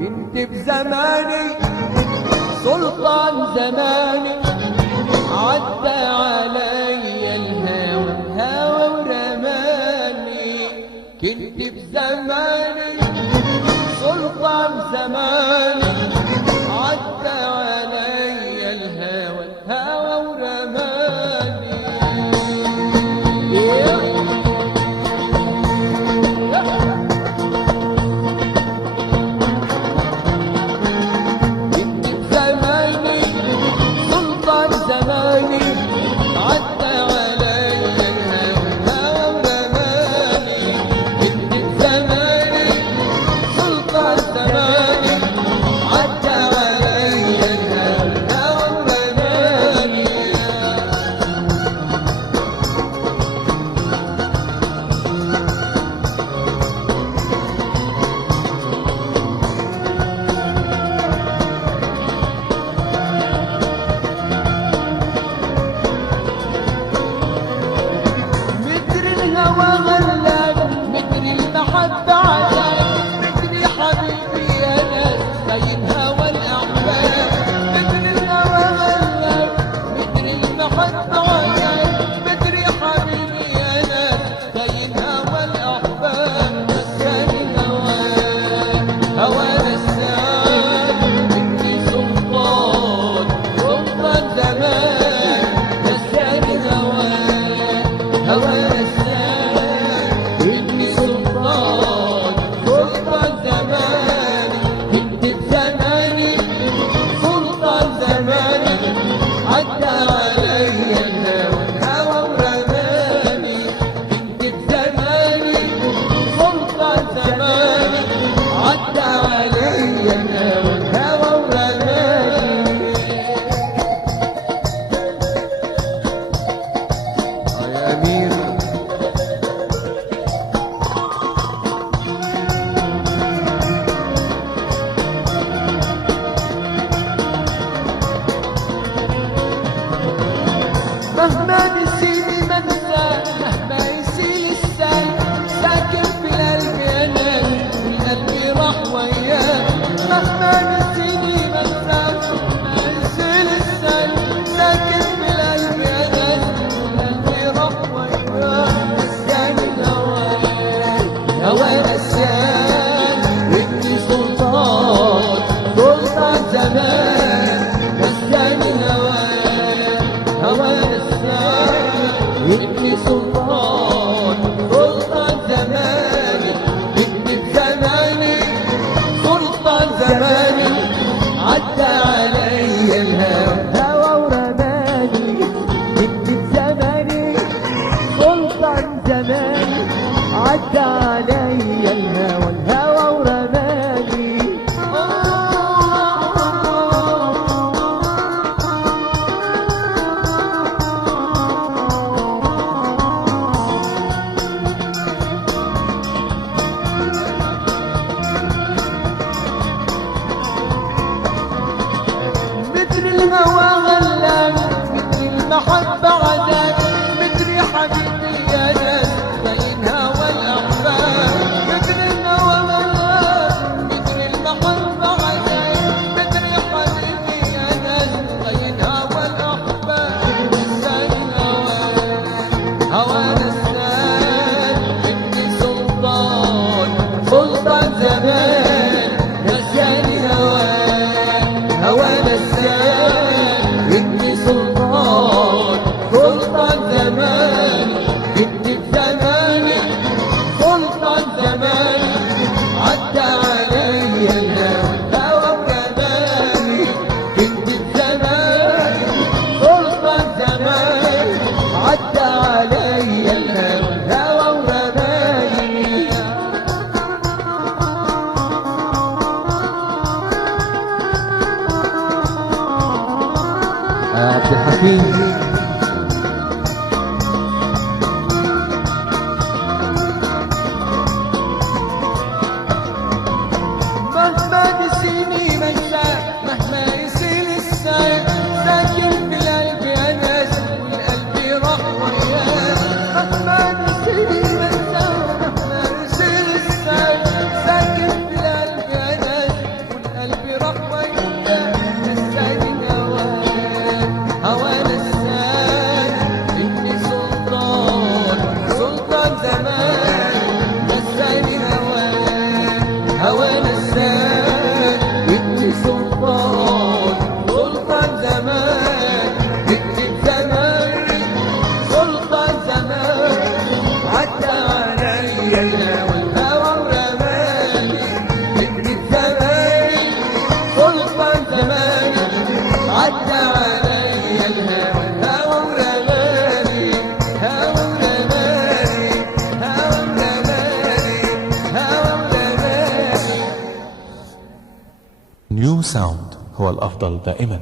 كنت بزماني سلطان زماني، عدى علي الهوى هوى ورماني. كنت بزماني سلطان زماني، عدى علي الهوى هوى ورماني. كنت بزماني سلطان زماني، عدى علي الهوى ورماني. كنت بزماني سلطان زماني، عدى علي الهوى ورماني. متر الهوى غلاب، متر المحبة عذاب، متر حبيبي يا ناس بين هوى الأحباب. متر الهوى غلاب، متر المحبة عذاب، متر حبيبي يا ناس بين هوى الأحباب. نساني هواك هوى نسان، مني سلطان سلطان زمان. نساني هواك هوى نسان، مني سلطان سلطان زمان. كنت بزماني سلطان زماني، عدى علي الهوى هوى ورماني. كنت بزماني سلطان زماني، عدى علي الهوى هوى ورماني. يا أمير مهما نسيني منسى، مهما يسيل السال، ساكن في القلب يا ناس والقلب راح وياه. مهما نسيني منسى، مهما يسيل السال، ساكن في القلب يا ناس والقلب راح وياه. نساني هواك هوى نسان، ابني سلطان سلطان زمان. نساني هواك هوى نسان، ابني سلطان سلطان زماني. كنت بزماني سلطان زماني، عدى علي الهوى ورماني. كنت بزماني سلطان زماني، عدى علي الهوى ورماني. متر الهوى غلاب، متر المحبة عذاب، متر حبيبي يا ناس بين هوى الأحباب. متر الهوى غلاب، متر المحبة عذاب، متر حبيبي يا ناس بين هوى الأحباب. نساني هواك هوى نسان، ابني سلطان سلطان زمان. نساني هواك هوى نسان، ابني سلطان سلطان زمان. كنت بزماني سلطان زماني، عدى علي الهوى ورماني. كنت بزماني سلطان زماني، عدى علي الهوى ورماني. عبد الحكيم مهما نسيني منسى، مهما يسيل السال، ساكن في القلب يا ناس والقلب راح وياه. مهما نسيني منسى، مهما يسيل السال، ساكن في القلب يا ناس هو الأفضل دائما.